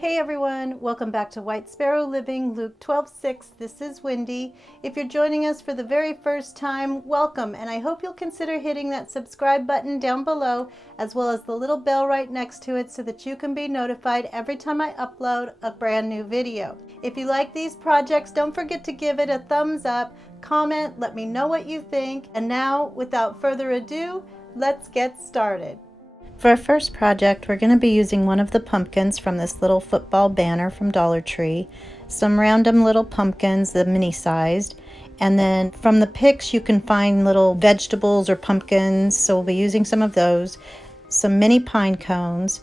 Hey everyone, welcome back to White Sparrow Living, Luke 12:6. This is Wendy. If you're joining us for the very first time, welcome, and I hope you'll consider hitting that subscribe button down below, as well as the little bell right next to it so that you can be notified every time I upload a brand new video. If you like these projects, don't forget to give it a thumbs up, comment, let me know what you think, and now, without further ado, let's get started. For our first project, we're going to be using one of the pumpkins from this little football banner from Dollar Tree, some random little pumpkins, the mini sized, and then from the pics you can find little vegetables or pumpkins, so we'll be using some of those, some mini pine cones,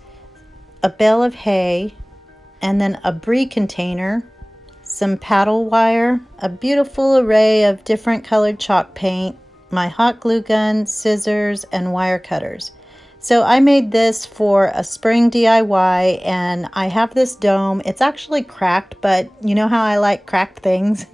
a bale of hay, and then a brie container, some paddle wire, a beautiful array of different colored chalk paint, my hot glue gun, scissors, and wire cutters. So I made this for a spring DIY, and I have this dome. It's actually cracked, but you know how I like cracked things.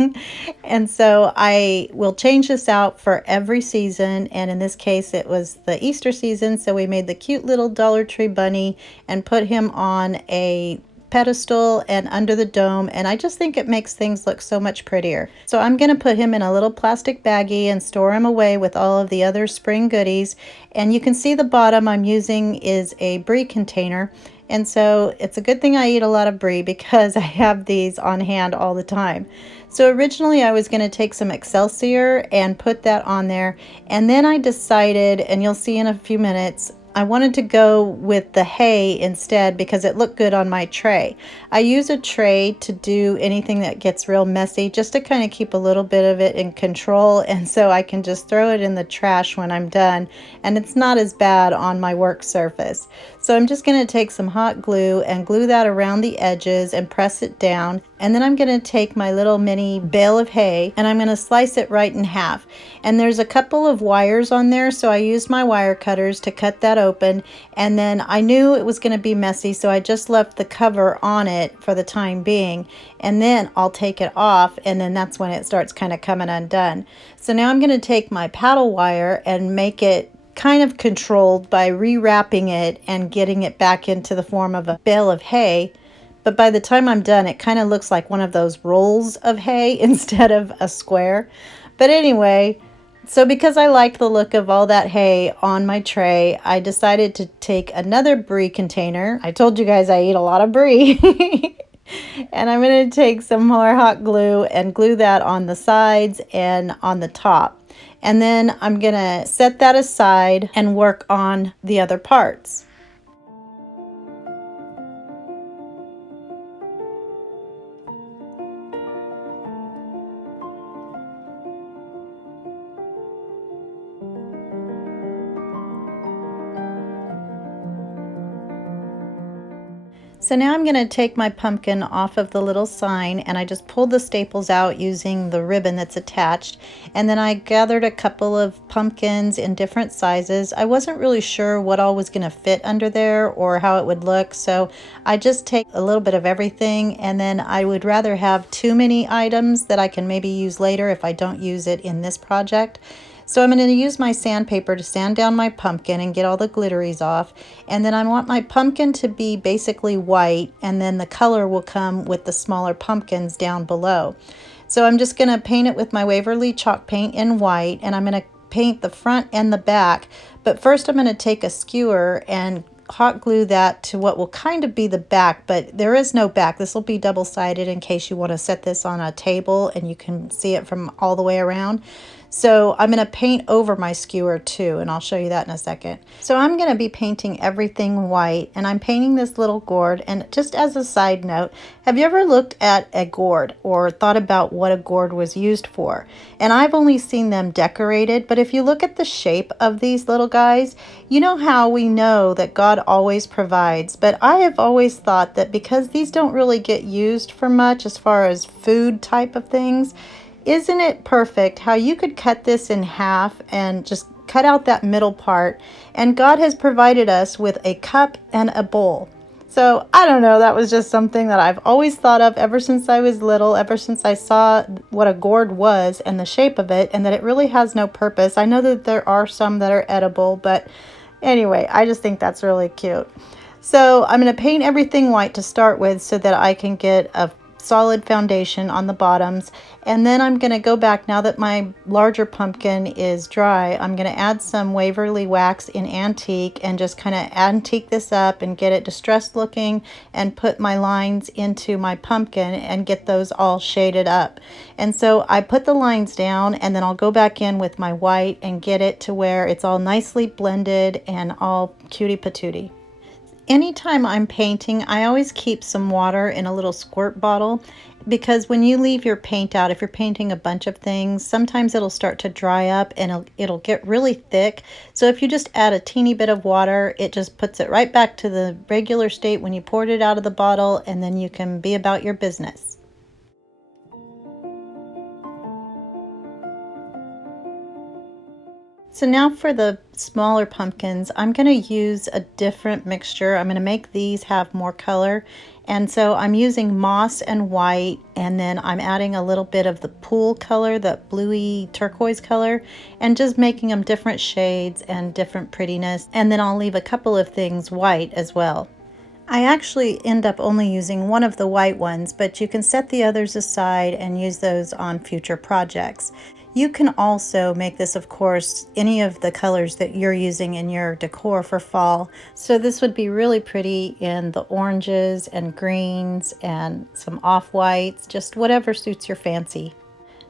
And so I will change this out for every season, and in this case it was the Easter season, so we made the cute little Dollar Tree bunny and put him on a pedestal and under the dome, and I just think it makes things look so much prettier. So I'm going to put him in a little plastic baggie and store him away with all of the other spring goodies. And you can see the bottom I'm using is a brie container, and so it's a good thing I eat a lot of brie because I have these on hand all the time. So originally I was going to take some Excelsior and put that on there, and then I decided, and you'll see in a few minutes, I wanted to go with the hay instead because it looked good on my tray. I use a tray to do anything that gets real messy, just to kind of keep a little bit of it in control, and so I can just throw it in the trash when I'm done, and it's not as bad on my work surface. So I'm just going to take some hot glue and glue that around the edges and press it down, and then I'm going to take my little mini bale of hay and I'm going to slice it right in half. And there's a couple of wires on there, so I used my wire cutters to cut that open, and then I knew it was going to be messy, so I just left the cover on it for the time being, and then I'll take it off, and then that's when it starts kind of coming undone. So now I'm going to take my paddle wire and make it kind of controlled by rewrapping it and getting it back into the form of a bale of hay. But by the time I'm done, it kind of looks like one of those rolls of hay instead of a square. But anyway, so because I liked the look of all that hay on my tray, I decided to take another brie container. I told you guys I eat a lot of brie. And I'm going to take some more hot glue and glue that on the sides and on the top. And then I'm going to set that aside and work on the other parts. So now I'm going to take my pumpkin off of the little sign, and I just pulled the staples out using the ribbon that's attached, and then I gathered a couple of pumpkins in different sizes. I wasn't really sure what all was going to fit under there or how it would look, so I just take a little bit of everything, and then I would rather have too many items that I can maybe use later if I don't use it in this project. So I'm going to use my sandpaper to sand down my pumpkin and get all the glitteries off. And then I want my pumpkin to be basically white, and then the color will come with the smaller pumpkins down below. So I'm just going to paint it with my Waverly chalk paint in white, and I'm going to paint the front and the back. But first I'm going to take a skewer and hot glue that to what will kind of be the back, but there is no back. This will be double-sided in case you want to set this on a table and you can see it from all the way around. So I'm going to paint over my skewer too, and I'll show you that in a second. So I'm going to be painting everything white, and I'm painting this little gourd. And just as a side note, have you ever looked at a gourd or thought about what a gourd was used for? And I've only seen them decorated, but if you look at the shape of these little guys, you know how we know that God always provides. But I have always thought that because these don't really get used for much as far as food type of things, isn't it perfect how you could cut this in half and just cut out that middle part, and God has provided us with a cup and a bowl. So I don't know, that was just something that I've always thought of ever since I was little, ever since I saw what a gourd was and the shape of it, and that it really has no purpose. I know that there are some that are edible, but anyway, I just think that's really cute. So I'm going to paint everything white to start with so that I can get a solid foundation on the bottoms. And then I'm going to go back, now that my larger pumpkin is dry, I'm going to add some Waverly Wax in Antique and just kind of antique this up and get it distressed looking and put my lines into my pumpkin and get those all shaded up. And so I put the lines down and then I'll go back in with my white and get it to where it's all nicely blended and all cutie patootie. Anytime I'm painting, I always keep some water in a little squirt bottle, because when you leave your paint out, if you're painting a bunch of things, sometimes it'll start to dry up and it'll get really thick. So if you just add a teeny bit of water, it just puts it right back to the regular state when you poured it out of the bottle, and then you can be about your business. So now for the smaller pumpkins, I'm going to use a different mixture. I'm going to make these have more color. And so I'm using moss and white, and then I'm adding a little bit of the pool color, that bluey turquoise color, and just making them different shades and different prettiness. And then I'll leave a couple of things white as well. I actually end up only using one of the white ones, but you can set the others aside and use those on future projects. You can also make this, of course, any of the colors that you're using in your decor for fall. So this would be really pretty in the oranges and greens and some off-whites, just whatever suits your fancy.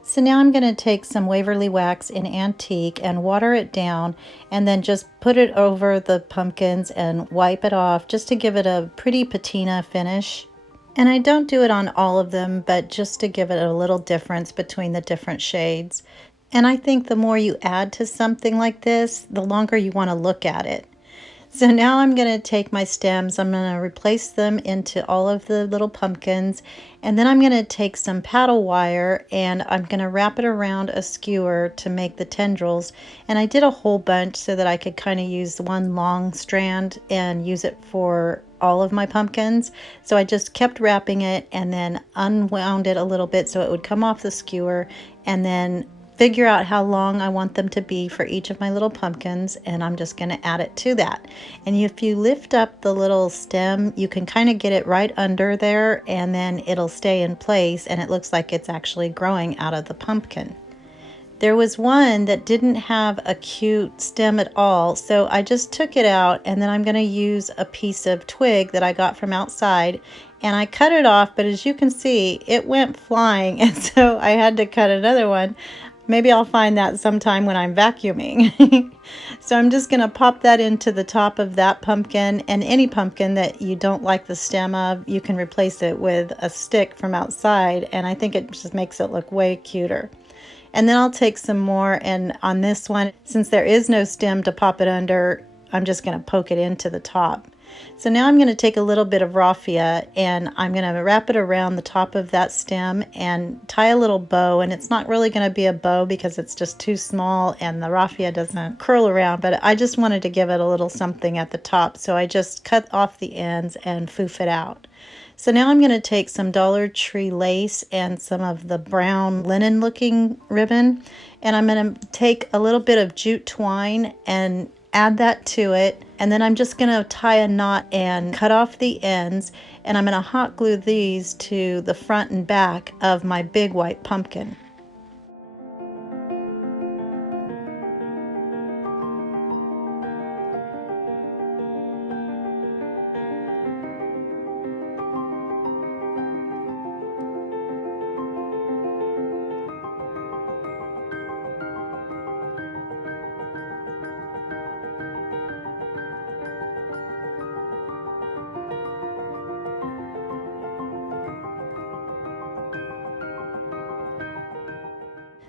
So now I'm going to take some Waverly Wax in Antique and water it down, and then just put it over the pumpkins and wipe it off just to give it a pretty patina finish. And I don't do it on all of them, but just to give it a little difference between the different shades. And I think the more you add to something like this, the longer you want to look at it. So now I'm going to take my stems, I'm going to replace them into all of the little pumpkins, and then I'm going to take some paddle wire and I'm going to wrap it around a skewer to make the tendrils. And I did a whole bunch so that I could kind of use one long strand and use it for all of my pumpkins. So I just kept wrapping it and then unwound it a little bit so it would come off the skewer, and then figure out how long I want them to be for each of my little pumpkins, and I'm just going to add it to that. And if you lift up the little stem, you can kind of get it right under there, and then it'll stay in place and it looks like it's actually growing out of the pumpkin. There was one that didn't have a cute stem at all, so I just took it out, and then I'm going to use a piece of twig that I got from outside, and I cut it off, but as you can see, it went flying, and so I had to cut another one. Maybe I'll find that sometime when I'm vacuuming. So I'm just going to pop that into the top of that pumpkin, and any pumpkin that you don't like the stem of, you can replace it with a stick from outside, and I think it just makes it look way cuter. And then I'll take some more, and on this one, since there is no stem to pop it under, I'm just going to poke it into the top. So now I'm going to take a little bit of raffia and I'm going to wrap it around the top of that stem and tie a little bow, and it's not really going to be a bow because it's just too small and the raffia doesn't curl around, but I just wanted to give it a little something at the top, so I just cut off the ends and foof it out. So now I'm going to take some Dollar Tree lace and some of the brown linen looking ribbon, and I'm going to take a little bit of jute twine and add that to it, and then I'm just going to tie a knot and cut off the ends, and I'm going to hot glue these to the front and back of my big white pumpkin.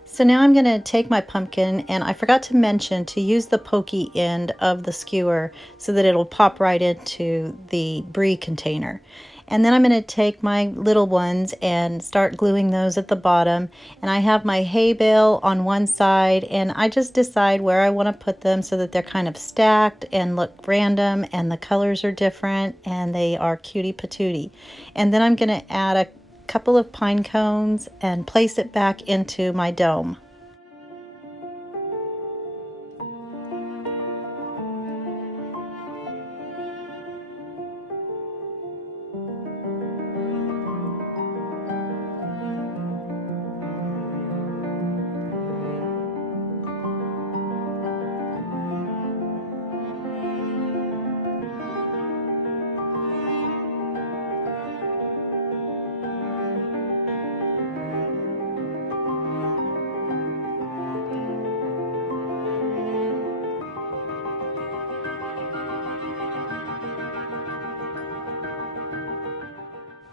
So now I'm going to take my pumpkin, and I forgot to mention to use the pokey end of the skewer so that it'll pop right into the brie container. And then I'm going to take my little ones and start gluing those at the bottom. And I have my hay bale on one side, and I just decide where I want to put them so that they're kind of stacked and look random, and the colors are different and they are cutie patootie. And then I'm going to add a couple of pine cones and place it back into my dome.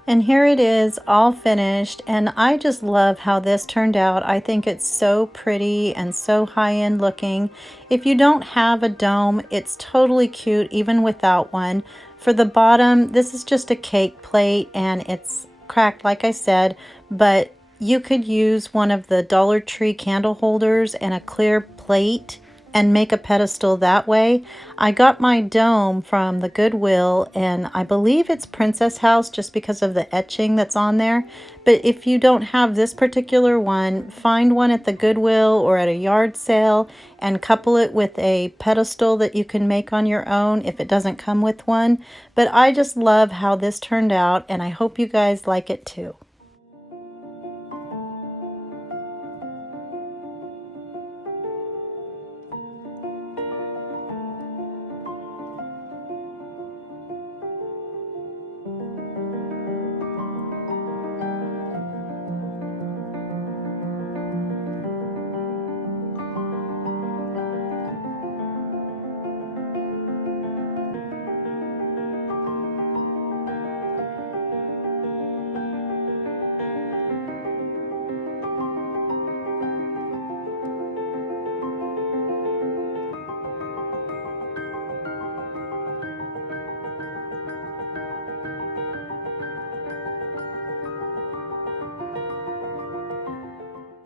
And here it is all finished, and I just love how this turned out. I think it's so pretty and so high-end looking. If you don't have a dome, it's totally cute even without one. For the bottom, this is just a cake plate and it's cracked like I said, but you could use one of the Dollar Tree candle holders and a clear plate and make a pedestal that way. I got my dome from the Goodwill, and I believe it's Princess House just because of the etching that's on there. But if you don't have this particular one, find one at the Goodwill or at a yard sale and couple it with a pedestal that you can make on your own if it doesn't come with one. But I just love how this turned out, and I hope you guys like it too.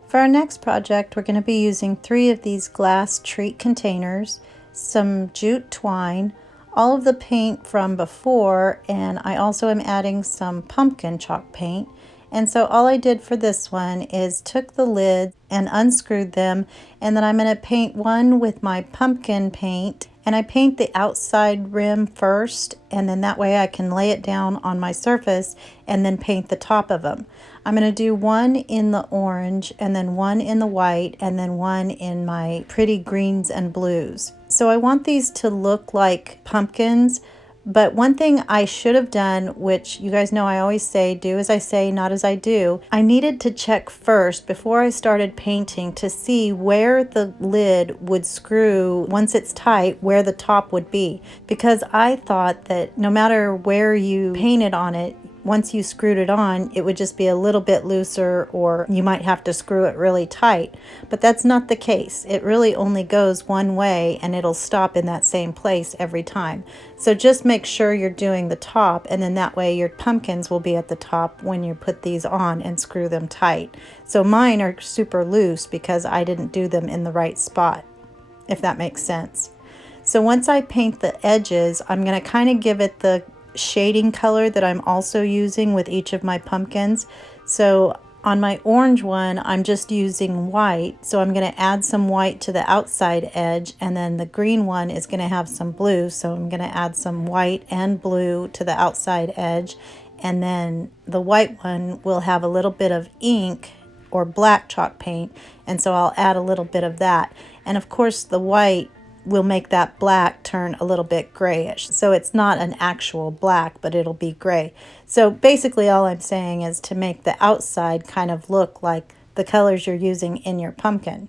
For our next project, we're going to be using 3 of these glass treat containers, some jute twine, all of the paint from before, and I also am adding some pumpkin chalk paint. And so all I did for this one is took the lid and unscrewed them, and then I'm going to paint one with my pumpkin paint, and I paint the outside rim first, and then that way I can lay it down on my surface and then paint the top of them. I'm going to do one in the orange, and then one in the white, and then one in my pretty greens and blues. So I want these to look like pumpkins. But one thing I should have done, which you guys know I always say, do as I say, not as I do, I needed to check first before I started painting to see where the lid would screw once it's tight, where the top would be. Because I thought that no matter where you painted on it, once you screwed it on, it would just be a little bit looser, or you might have to screw it really tight. But that's not the case. It really only goes one way and it'll stop in that same place every time. So just make sure you're doing the top, and then that way your pumpkins will be at the top when you put these on and screw them tight. So mine are super loose because I didn't do them in the right spot, if that makes sense. So once I paint the edges, I'm going to kind of give it the shading color that I'm also using with each of my pumpkins. So on my orange one, I'm just using white, so I'm going to add some white to the outside edge, and then the green one is going to have some blue, so I'm going to add some white and blue to the outside edge, and then the white one will have a little bit of ink or black chalk paint, and so I'll add a little bit of that. And of course the white will make that black turn a little bit grayish. So it's not an actual black, but it'll be gray. So basically all I'm saying is to make the outside kind of look like the colors you're using in your pumpkin.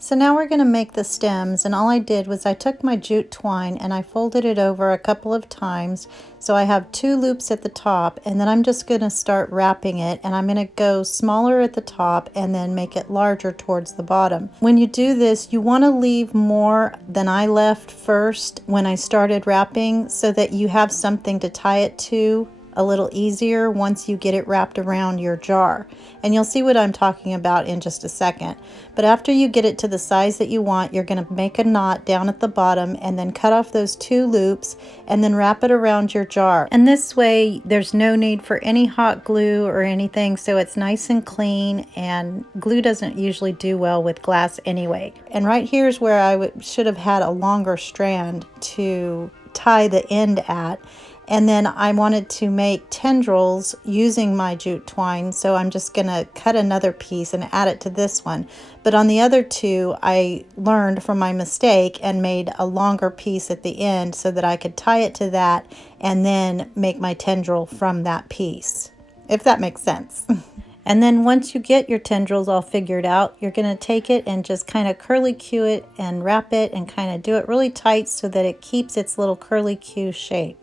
So now we're going to make the stems, and all I did was I took my jute twine and I folded it over a couple of times so I have 2 loops at the top, and then I'm just going to start wrapping it, and I'm going to go smaller at the top and then make it larger towards the bottom. When you do this, you want to leave more than I left first when I started wrapping so that you have something to tie it to a little easier once you get it wrapped around your jar. And you'll see what I'm talking about in just a second. But after you get it to the size that you want, you're going to make a knot down at the bottom and then cut off those 2 loops and then wrap it around your jar. And this way there's no need for any hot glue or anything, so it's nice and clean, and glue doesn't usually do well with glass anyway. And right here's where I should have had a longer strand to tie the end at. And then I wanted to make tendrils using my jute twine, so I'm just going to cut another piece and add it to this one. But on the other 2, I learned from my mistake and made a longer piece at the end so that I could tie it to that and then make my tendril from that piece, if that makes sense. And then once you get your tendrils all figured out, you're going to take it and just kind of curly-cue it and wrap it and kind of do it really tight so that it keeps its little curly-cue shape.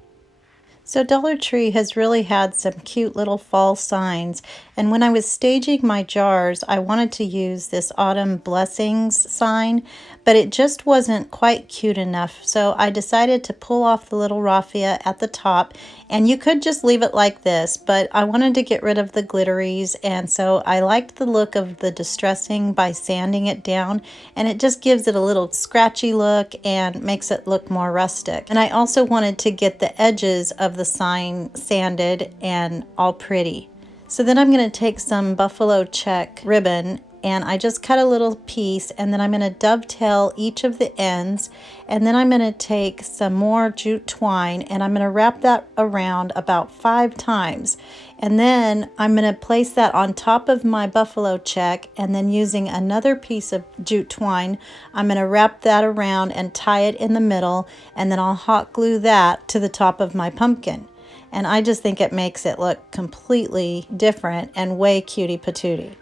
So Dollar Tree has really had some cute little fall signs, and when I was staging my jars, I wanted to use this Autumn Blessings sign, but it just wasn't quite cute enough, so I decided to pull off the little raffia at the top, and you could just leave it like this, but I wanted to get rid of the glitteries, and so I liked the look of the distressing by sanding it down, and it just gives it a little scratchy look and makes it look more rustic. And I also wanted to get the edges of the sign sanded and all pretty. So then I'm going to take some buffalo check ribbon, and I just cut a little piece, and then I'm going to dovetail each of the ends, and then I'm going to take some more jute twine and I'm going to wrap that around about 5 times, and then I'm going to place that on top of my buffalo check, and then using another piece of jute twine I'm going to wrap that around and tie it in the middle, and then I'll hot glue that to the top of my pumpkin. And I just think it makes it look completely different and way cutie patootie.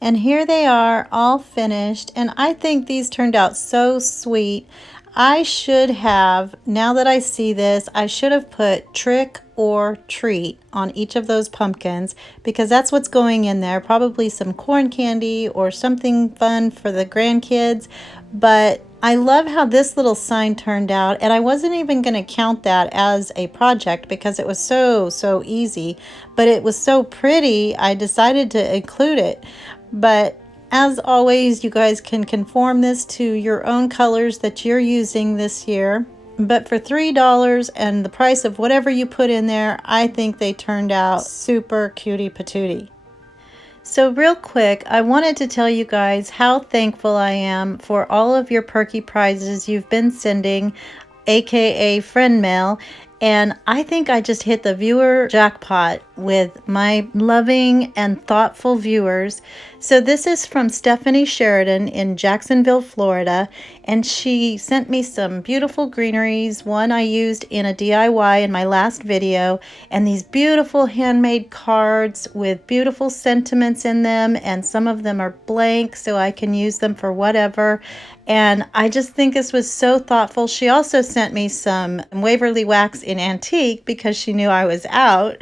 And here they are all finished, and I think these turned out so sweet. I should have, now that I see this, I should have put trick or treat on each of those pumpkins, because that's what's going in there. Probably some corn candy or something fun for the grandkids. But I love how this little sign turned out, and I wasn't even going to count that as a project because it was so easy, but it was so pretty I decided to include it. But as always, you guys can conform this to your own colors that you're using this year. But for $3 and the price of whatever you put in there, I think they turned out super cutie patootie. So real quick, I wanted to tell you guys how thankful I am for all of your perky prizes you've been sending, aka friend mail. And I think I just hit the viewer jackpot with my loving and thoughtful viewers. So this is from Stephanie Sheridan in Jacksonville, Florida. And she sent me some beautiful greeneries. One I used in a DIY in my last video. And these beautiful handmade cards with beautiful sentiments in them. And some of them are blank, so I can use them for whatever. And I just think this was so thoughtful. She also sent me some Waverly wax in antique because she knew I was out.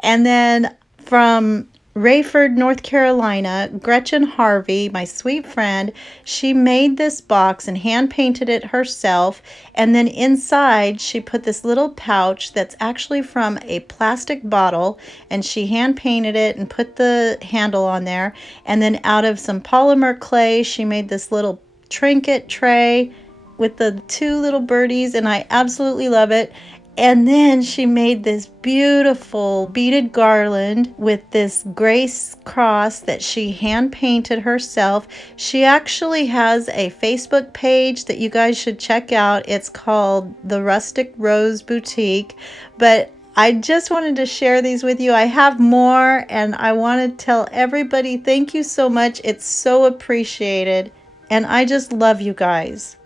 And then from Rayford, North Carolina, Gretchen Harvey, my sweet friend, she made this box and hand painted it herself. And then inside she put this little pouch that's actually from a plastic bottle, and she hand painted it and put the handle on there. And then out of some polymer clay, she made this little trinket tray with the 2 little birdies, and I absolutely love it. And then she made this beautiful beaded garland with this grace cross that she hand painted herself. She actually has a Facebook page that you guys should check out. It's called The Rustic Rose Boutique. But I just wanted to share these with you. I have more, and I want to tell everybody thank you so much. It's so appreciated, and I just love you guys.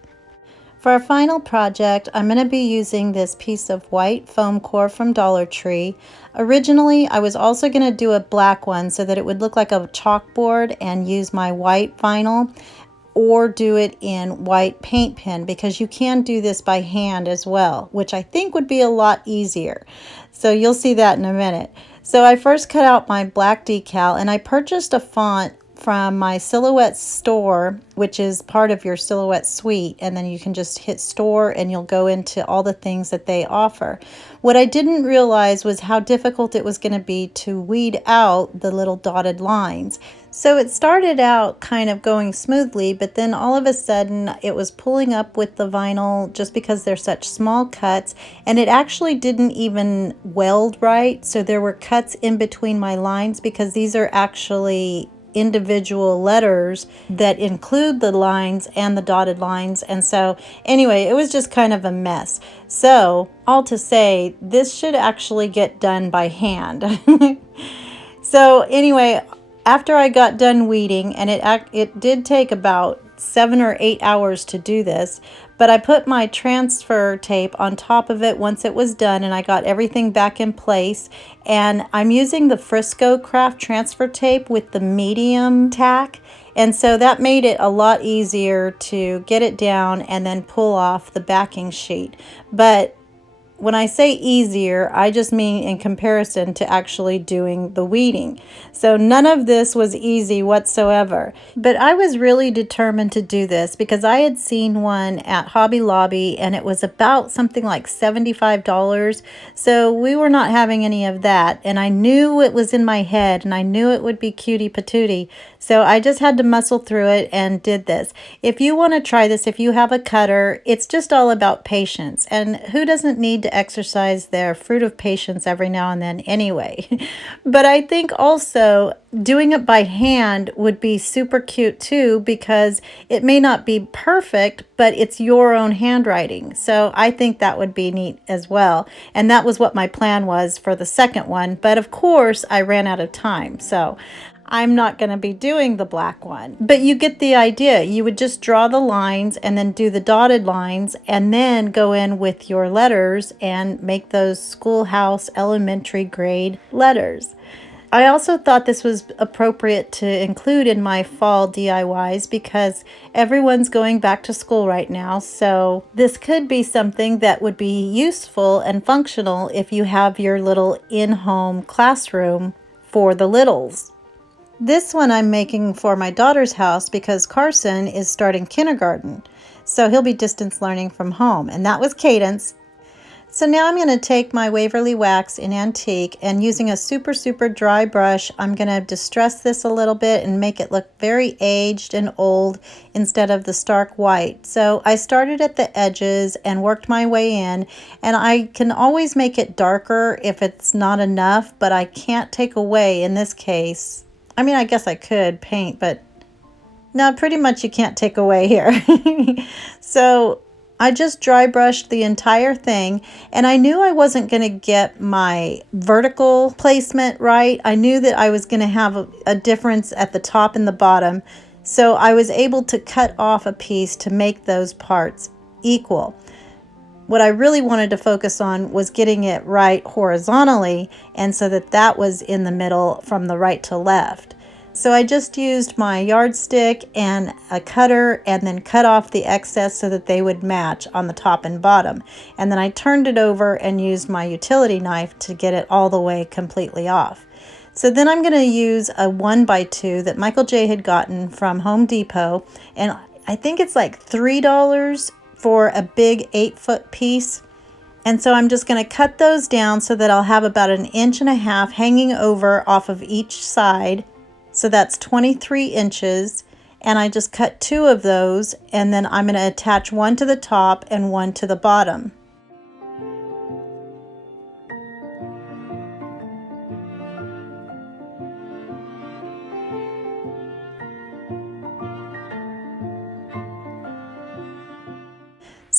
For our final project, I'm going to be using this piece of white foam core from Dollar Tree. Originally, I was also going to do a black one so that it would look like a chalkboard and use my white vinyl, or do it in white paint pen, because you can do this by hand as well, which I think would be a lot easier. So you'll see that in a minute. So I first cut out my black decal, and I purchased a font from my Silhouette store, which is part of your Silhouette suite, and then you can just hit store and you'll go into all the things that they offer. What I didn't realize was how difficult it was going to be to weed out the little dotted lines. So it started out kind of going smoothly, but then all of a sudden it was pulling up with the vinyl just because they're such small cuts, and it actually didn't even weld right. So there were cuts in between my lines because these are actually individual letters that include the lines and the dotted lines. And so anyway, it was just kind of a mess. So all to say, this should actually get done by hand. So anyway, after I got done weeding, and it did take about 7 or 8 hours to do this, but I put my transfer tape on top of it once it was done, and I got everything back in place. And I'm using the FRISCO craft transfer tape with the medium tack, and so that made it a lot easier to get it down and then pull off the backing sheet. But when I say easier, I just mean in comparison to actually doing the weeding. So none of this was easy whatsoever. But I was really determined to do this because I had seen one at Hobby Lobby, and it was about something like $75. So we were not having any of that. And I knew it was in my head, and I knew it would be cutie patootie. So I just had to muscle through it and did this. If you want to try this, if you have a cutter, it's just all about patience. And who doesn't need to exercise their fruit of patience every now and then anyway? But I think also doing it by hand would be super cute too, because it may not be perfect, but it's your own handwriting. So I think that would be neat as well. And that was what my plan was for the second one. But of course, I ran out of time. So I'm not going to be doing the black one, but you get the idea. You would just draw the lines and then do the dotted lines, and then go in with your letters and make those schoolhouse elementary grade letters. I also thought this was appropriate to include in my fall DIYs because everyone's going back to school right now. So this could be something that would be useful and functional if you have your little in-home classroom for the littles. This one I'm making for my daughter's house because Carson is starting kindergarten. So he'll be distance learning from home, and that was Cadence. So now I'm going to take my Waverly Wax in Antique, and using a super dry brush, I'm going to distress this a little bit and make it look very aged and old instead of the stark white. So I started at the edges and worked my way in, and I can always make it darker if it's not enough, but I can't take away in this case. I mean, I guess I could paint, but no, pretty much you can't take away here. So I just dry brushed the entire thing, and I knew I wasn't going to get my vertical placement right. I knew that I was going to have a difference at the top and the bottom. So I was able to cut off a piece to make those parts equal. What I really wanted to focus on was getting it right horizontally, and so that was in the middle from the right to left. So I just used my yardstick and a cutter and then cut off the excess so that they would match on the top and bottom. And then I turned it over and used my utility knife to get it all the way completely off. So then I'm going to use a 1x2 that Michael J had gotten from Home Depot, and I think it's like $3 for a big 8-foot piece. And so I'm just going to cut those down so that I'll have about 1.5 inches hanging over off of each side. So that's 23 inches. And I just cut 2 of those, and then I'm going to attach one to the top and one to the bottom.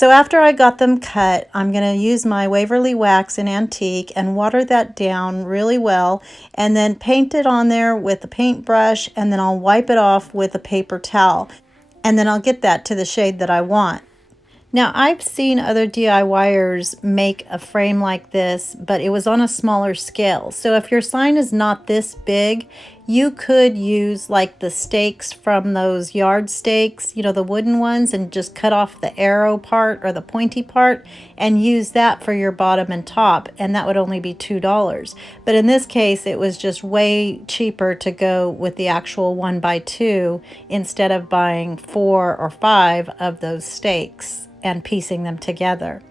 So after I got them cut, I'm going to use my Waverly Wax in Antique and water that down really well, and then paint it on there with a paintbrush, and then I'll wipe it off with a paper towel, and then I'll get that to the shade that I want. Now, I've seen other DIYers make a frame like this, but it was on a smaller scale. So if your sign is not this big, you could use like the stakes from those yard stakes, you know, the wooden ones, and just cut off the arrow part or the pointy part and use that for your bottom and top, and that would only be $2. But in this case, it was just way cheaper to go with the actual 1x2 instead of buying 4 or 5 of those stakes and piecing them together.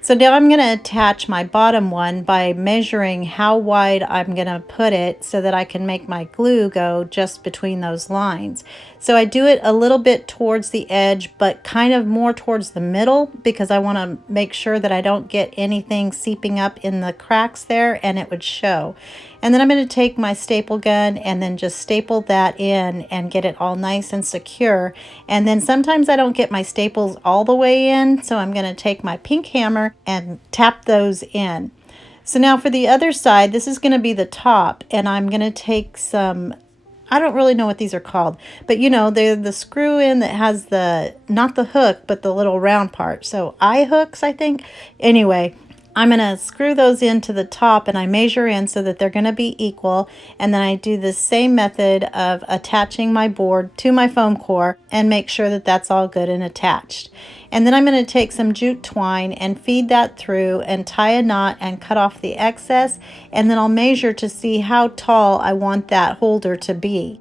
So now I'm going to attach my bottom one by measuring how wide I'm going to put it so that I can make my glue go just between those lines. So I do it a little bit towards the edge, but kind of more towards the middle, because I want to make sure that I don't get anything seeping up in the cracks there and it would show. And then I'm going to take my staple gun and then just staple that in and get it all nice and secure. And then sometimes I don't get my staples all the way in, so I'm going to take my pink hammer and tap those in. So now for the other side, this is going to be the top, and I'm going to take some, I don't really know what these are called, but you know, they're the screw in that has the, not the hook, but the little round part. So eye hooks, I think. Anyway, I'm going to screw those into the top, and I measure in so that they're going to be equal, and then I do the same method of attaching my board to my foam core and make sure that that's all good and attached. And then I'm going to take some jute twine and feed that through and tie a knot and cut off the excess, and then I'll measure to see how tall I want that holder to be.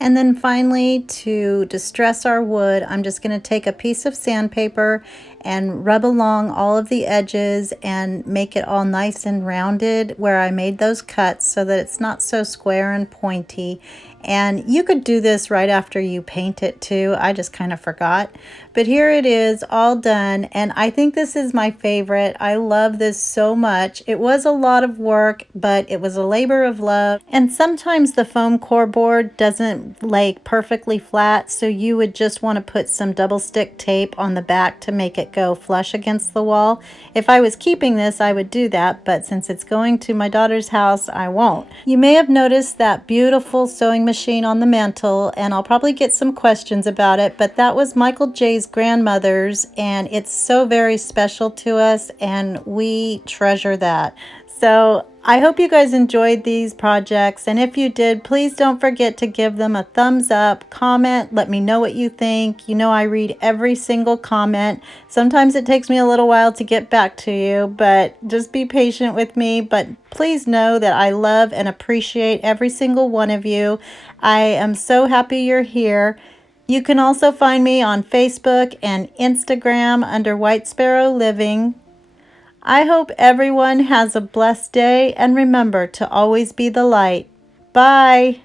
And then finally, to distress our wood, I'm just going to take a piece of sandpaper and rub along all of the edges and make it all nice and rounded where I made those cuts so that it's not so square and pointy. And you could do this right after you paint it too. I just kind of forgot. But here it is all done, and I think this is my favorite. I love this so much. It was a lot of work, but it was a labor of love. And sometimes the foam core board doesn't lay perfectly flat, so you would just want to put some double stick tape on the back to make it go flush against the wall. If I was keeping this, I would do that, but since it's going to my daughter's house, I won't. You may have noticed that beautiful sewing machine on the mantle, and I'll probably get some questions about it, but that was Michael J's grandmother's, and it's so very special to us, and we treasure that. So I hope you guys enjoyed these projects, and if you did, please don't forget to give them a thumbs up, comment, let me know what you think. You know, I read every single comment. Sometimes it takes me a little while to get back to you, but just be patient with me. But please know that I love and appreciate every single one of you. I am so happy you're here. You can also find me on Facebook and Instagram under White Sparrow Living. I hope everyone has a blessed day, and remember to always be the light. Bye.